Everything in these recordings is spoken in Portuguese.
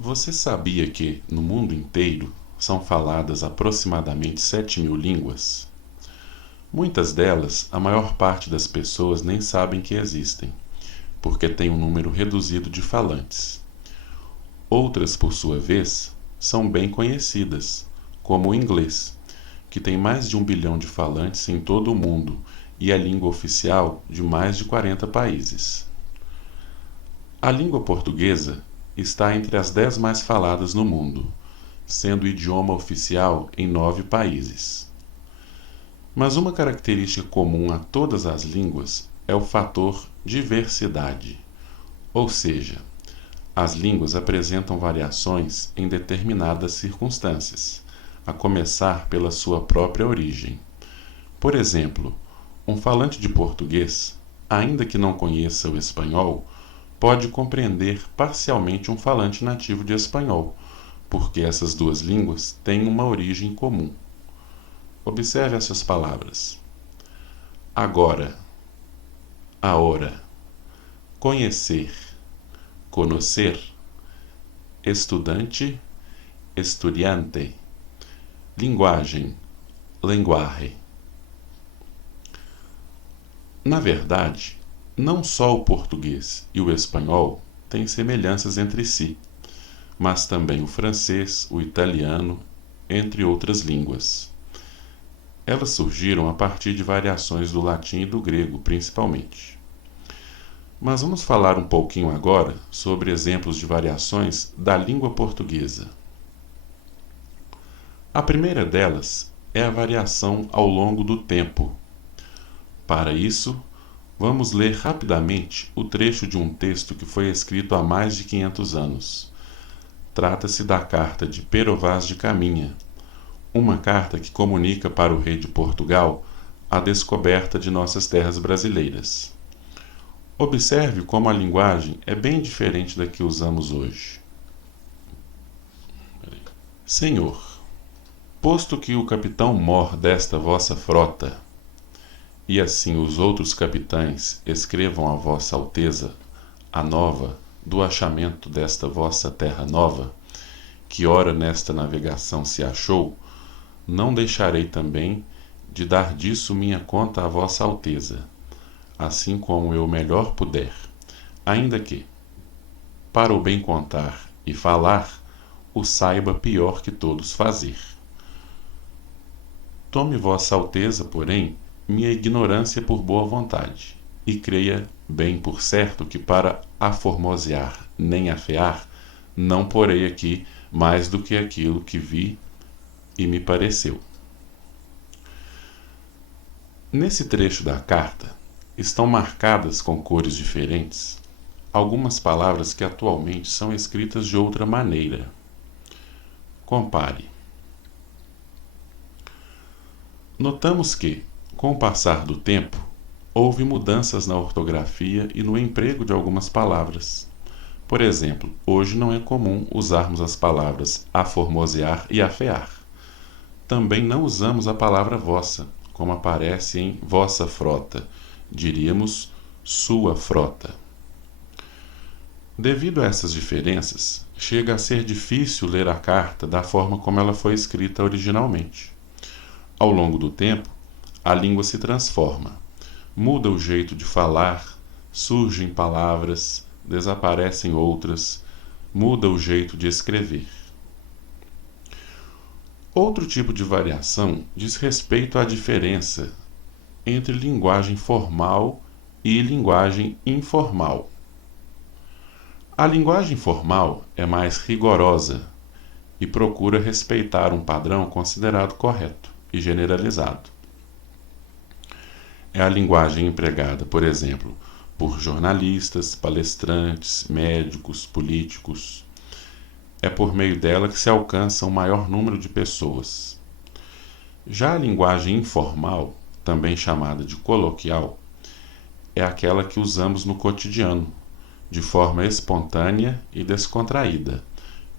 Você sabia que, no mundo inteiro, são faladas aproximadamente 7.000 línguas? Muitas delas, a maior parte das pessoas nem sabem que existem, porque tem um número reduzido de falantes. Outras, por sua vez, são bem conhecidas, como o inglês, que tem mais de 1 bilhão de falantes em todo o mundo e é língua oficial de mais de 40 países. A língua portuguesa está entre as 10 mais faladas no mundo, sendo o idioma oficial em 9 países. Mas uma característica comum a todas as línguas é o fator diversidade, ou seja, as línguas apresentam variações em determinadas circunstâncias, a começar pela sua própria origem. Por exemplo, um falante de português, ainda que não conheça o espanhol, pode compreender parcialmente um falante nativo de espanhol, porque essas duas línguas têm uma origem comum. Observe essas palavras: agora, ahora, conhecer, conocer, estudante, estudiante, linguagem, lenguaje. Na verdade, não só o português e o espanhol têm semelhanças entre si, mas também o francês, o italiano, entre outras línguas. Elas surgiram a partir de variações do latim e do grego, principalmente. Mas vamos falar um pouquinho agora sobre exemplos de variações da língua portuguesa. A primeira delas é a variação ao longo do tempo. Para isso, vamos ler rapidamente o trecho de um texto que foi escrito há mais de 500 anos. Trata-se da carta de Pero Vaz de Caminha, uma carta que comunica para o rei de Portugal a descoberta de nossas terras brasileiras. Observe como a linguagem é bem diferente da que usamos hoje. Senhor, posto que o capitão-mor desta vossa frota, e assim os outros capitães escrevam a vossa alteza a nova do achamento desta vossa terra nova, que ora nesta navegação se achou, não deixarei também de dar disso minha conta à vossa alteza, assim como eu melhor puder, ainda que, para o bem contar e falar, o saiba pior que todos fazer. Tome vossa alteza, porém, minha ignorância por boa vontade, e creia bem por certo que para aformosear nem afear, não porei aqui mais do que aquilo que vi e me pareceu. Nesse trecho da carta, estão marcadas com cores diferentes algumas palavras que atualmente são escritas de outra maneira. Compare. Notamos que, com o passar do tempo, houve mudanças na ortografia e no emprego de algumas palavras. Por exemplo, hoje não é comum usarmos as palavras aformosear e afear. Também não usamos a palavra vossa, como aparece em vossa frota. Diríamos sua frota. Devido a essas diferenças, chega a ser difícil ler a carta da forma como ela foi escrita originalmente. Ao longo do tempo, a língua se transforma, muda o jeito de falar, surgem palavras, desaparecem outras, muda o jeito de escrever. Outro tipo de variação diz respeito à diferença entre linguagem formal e linguagem informal. A linguagem formal é mais rigorosa e procura respeitar um padrão considerado correto e generalizado. É a linguagem empregada, por exemplo, por jornalistas, palestrantes, médicos, políticos. É por meio dela que se alcança um maior número de pessoas. Já a linguagem informal, também chamada de coloquial, é aquela que usamos no cotidiano, de forma espontânea e descontraída,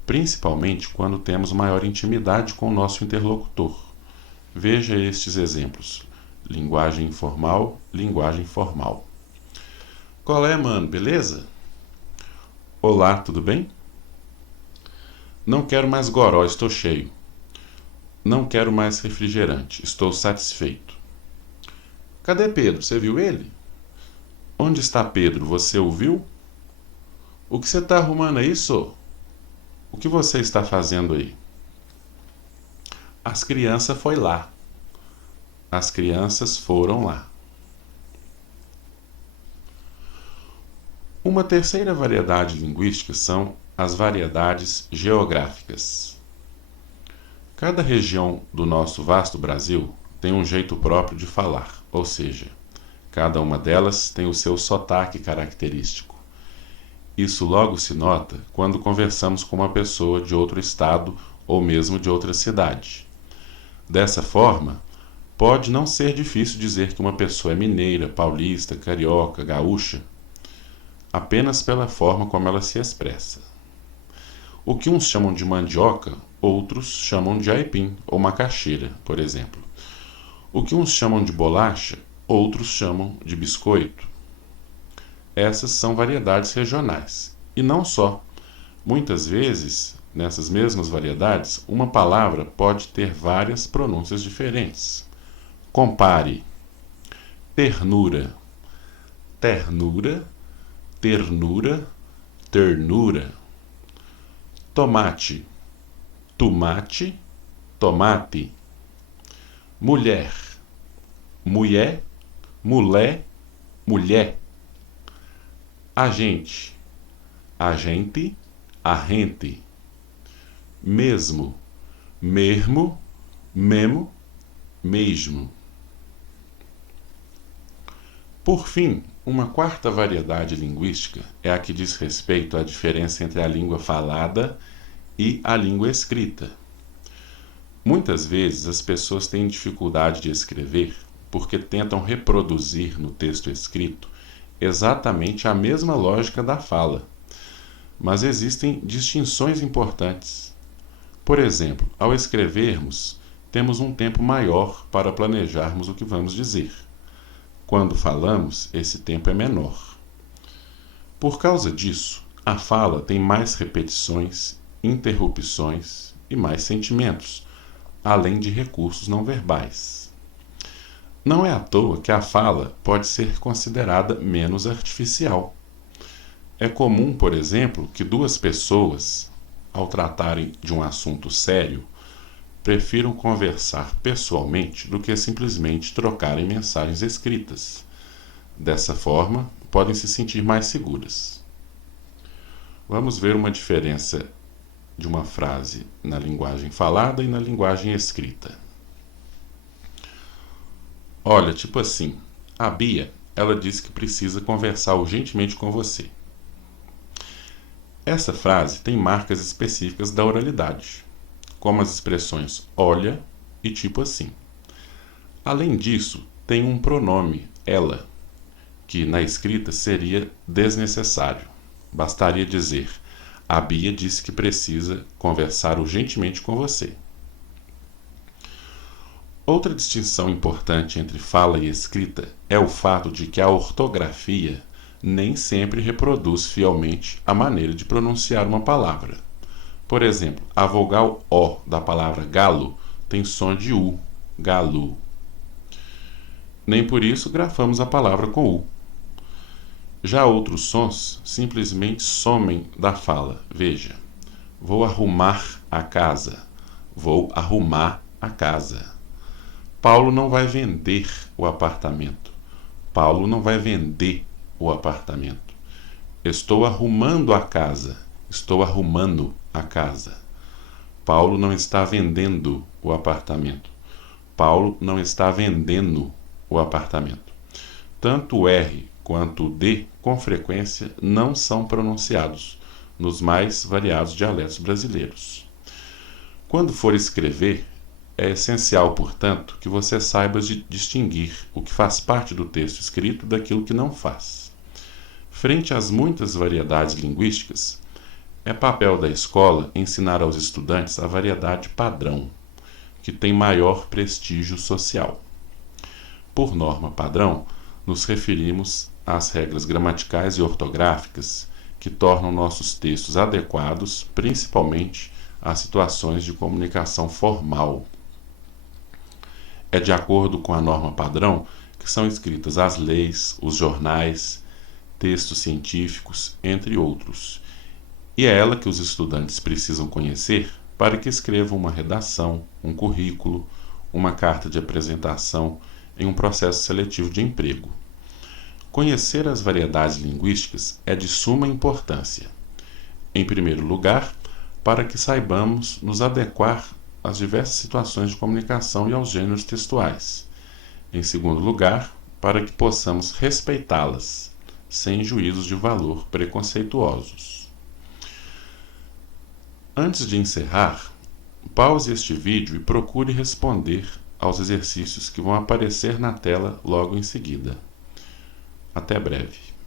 principalmente quando temos maior intimidade com o nosso interlocutor. Veja estes exemplos: linguagem informal, linguagem formal. Qual é, mano? Beleza? Olá, tudo bem? Não quero mais goró, estou cheio. Não quero mais refrigerante, estou satisfeito. Cadê Pedro? Você viu ele? Onde está Pedro? Você o viu? O que você está arrumando aí, sô? O que você está fazendo aí? As crianças foi lá. As crianças foram lá. Uma terceira variedade linguística são as variedades geográficas. Cada região do nosso vasto Brasil tem um jeito próprio de falar, ou seja, cada uma delas tem o seu sotaque característico. Isso logo se nota quando conversamos com uma pessoa de outro estado ou mesmo de outra cidade. Dessa forma, pode não ser difícil dizer que uma pessoa é mineira, paulista, carioca, gaúcha, apenas pela forma como ela se expressa. O que uns chamam de mandioca, outros chamam de aipim ou macaxeira, por exemplo. O que uns chamam de bolacha, outros chamam de biscoito. Essas são variedades regionais. E não só. Muitas vezes, nessas mesmas variedades, uma palavra pode ter várias pronúncias diferentes. Compare: ternura, ternura, ternura, ternura. Tomate, tomate, tomate. Mulher, mulher, mulher, mulher. Agente, agente, arrente. Mesmo, mermo, memo, mesmo. Por fim, uma quarta variedade linguística é a que diz respeito à diferença entre a língua falada e a língua escrita. Muitas vezes as pessoas têm dificuldade de escrever porque tentam reproduzir no texto escrito exatamente a mesma lógica da fala. Mas existem distinções importantes. Por exemplo, ao escrevermos, temos um tempo maior para planejarmos o que vamos dizer. Quando falamos, esse tempo é menor. Por causa disso, a fala tem mais repetições, interrupções e mais sentimentos, além de recursos não verbais. Não é à toa que a fala pode ser considerada menos artificial. É comum, por exemplo, que duas pessoas, ao tratarem de um assunto sério, prefiram conversar pessoalmente do que simplesmente trocarem mensagens escritas. Dessa forma, podem se sentir mais seguras. Vamos ver uma diferença de uma frase na linguagem falada e na linguagem escrita. Olha, tipo assim, a Bia, ela disse que precisa conversar urgentemente com você. Essa frase tem marcas específicas da oralidade, como as expressões olha e tipo assim. Além disso, tem um pronome, ela, que na escrita seria desnecessário. Bastaria dizer: a Bia disse que precisa conversar urgentemente com você. Outra distinção importante entre fala e escrita é o fato de que a ortografia nem sempre reproduz fielmente a maneira de pronunciar uma palavra. Por exemplo, a vogal O da palavra galo tem som de U, galo. Nem por isso grafamos a palavra com U. Já outros sons simplesmente somem da fala. Veja: vou arrumar a casa, vou arrumar a casa. Paulo não vai vender o apartamento. Paulo não vai vender o apartamento. Estou arrumando a casa. Estou arrumando a casa. Paulo não está vendendo o apartamento. Paulo não está vendendo o apartamento. Tanto o R quanto o D, com frequência, não são pronunciados nos mais variados dialetos brasileiros. Quando for escrever, é essencial, portanto, que você saiba distinguir o que faz parte do texto escrito daquilo que não faz. Frente às muitas variedades linguísticas, é papel da escola ensinar aos estudantes a variedade padrão, que tem maior prestígio social. Por norma padrão, nos referimos às regras gramaticais e ortográficas que tornam nossos textos adequados, principalmente às situações de comunicação formal. É de acordo com a norma padrão que são escritas as leis, os jornais, textos científicos, entre outros. E é ela que os estudantes precisam conhecer para que escrevam uma redação, um currículo, uma carta de apresentação em um processo seletivo de emprego. Conhecer as variedades linguísticas é de suma importância. Em primeiro lugar, para que saibamos nos adequar às diversas situações de comunicação e aos gêneros textuais. Em segundo lugar, para que possamos respeitá-las, sem juízos de valor preconceituosos. Antes de encerrar, pause este vídeo e procure responder aos exercícios que vão aparecer na tela logo em seguida. Até breve.